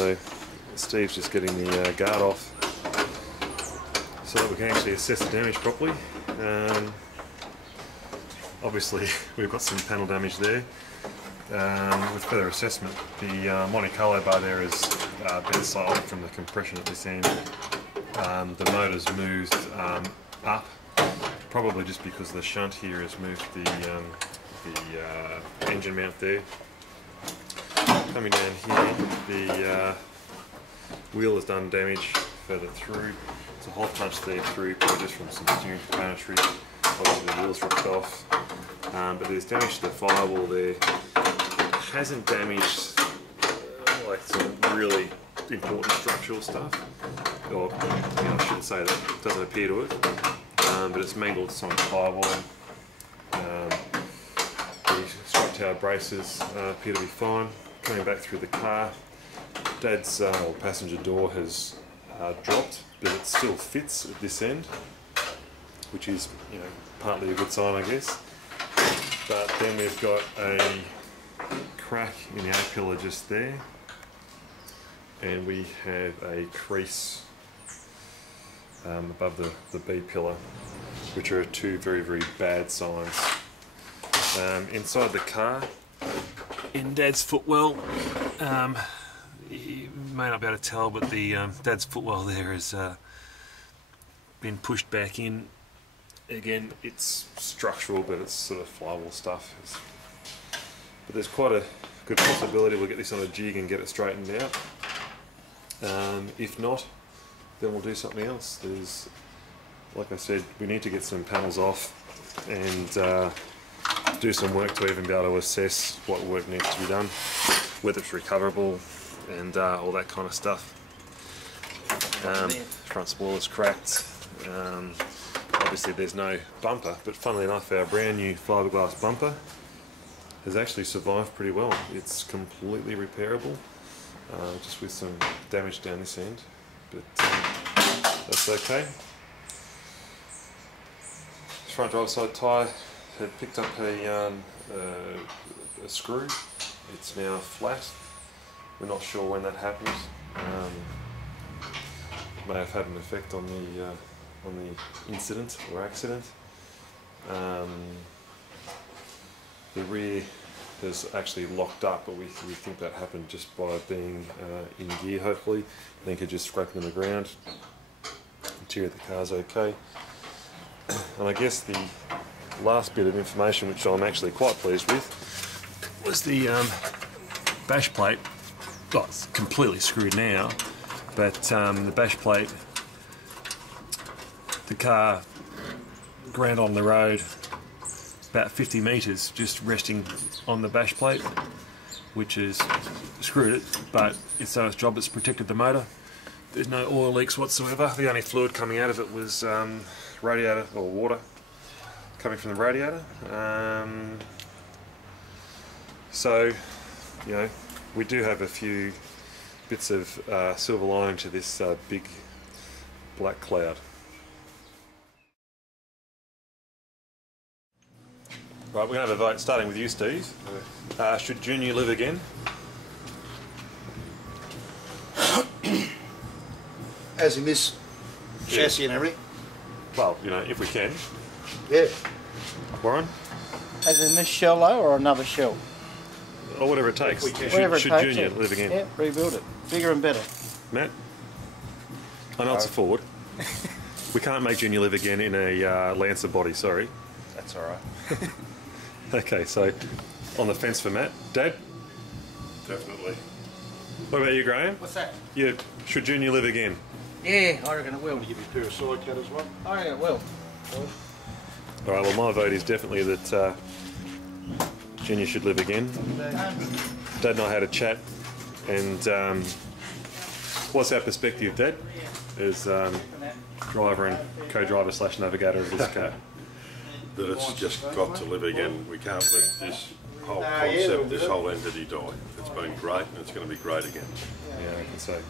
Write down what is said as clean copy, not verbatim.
So Steve's just getting the guard off so that we can actually assess the damage properly. Obviously we've got some panel damage there. With further assessment, the Monte Carlo bar there is bent slightly from the compression at this end. The motor's moved up, probably just because the shunt here has moved the engine mount there. Coming down here, the wheel has done damage further through. It's a hole punch there through, probably just from some steering componentry. Obviously the wheel's ripped off, but there's damage to the firewall there. Hasn't damaged like some really important structural stuff, or I shouldn't say that, it doesn't appear to it, but it's mangled some firewall. The strut tower braces appear to be fine. Coming back through the car, Dad's passenger door has dropped, but it still fits at this end, which is, you know, partly a good sign, I guess. But then we've got a crack in the A-pillar just there, and we have a crease above the B-pillar, which are two very, very bad signs. Inside the car, in Dad's footwell, you may not be able to tell, but the Dad's footwell there has been pushed back in. Again, it's structural, but it's sort of flywheel stuff. But there's quite a good possibility we'll get this on a jig and get it straightened out. If not, then we'll do something else. There's, like I said, we need to get some panels off and do some work to even be able to assess what work needs to be done, whether it's recoverable and all that kind of stuff. Front spoiler's cracked. Obviously there's no bumper, but funnily enough our brand new fiberglass bumper has actually survived pretty well. It's completely repairable, just with some damage down this end, but that's okay. Front driver's side tyre had picked up a screw. It's now flat. We're not sure when that happened. May have had an effect on the incident or accident. The rear has actually locked up, but we think that happened just by being in gear, hopefully. I think it just scraping on the ground. Interior of the car's okay. And I guess the last bit of information, which I'm actually quite pleased with, was the bash plate. Oh, it's completely screwed now, but the bash plate, the car ground on the road about 50 metres just resting on the bash plate, which has screwed it, but it's done its job. It's protected the motor. There's no oil leaks whatsoever. The only fluid coming out of it was radiator or water coming from the radiator. So, you know, we do have a few bits of silver lining to this big black cloud. Right, we're going to have a vote, starting with you, Steve. Should Junior live again? As in this chassis and everything? Well, you know, if we can. Yeah. Warren? As in this shell though, or another shell? Or whatever it takes. Whatever Should it takes, Junior live again? Yeah, rebuild it. Bigger and better. Matt? I know it's a Ford. We can't make Junior live again in a Lancer body, sorry. That's alright. Okay, so on the fence for Matt. Dad? Definitely. What about you, Graham? What's that? Should Junior live again? Yeah, I reckon it will. Give you a pair of side cut as well? I reckon it will. Alright, well my vote is definitely that Junior should live again. Dad and I had a chat, and what's our perspective, Dad, as driver and co-driver / navigator of this car? That it's just got to live again. We can't let this whole concept, this whole entity die. It's been great and it's going to be great again. Yeah, I can say.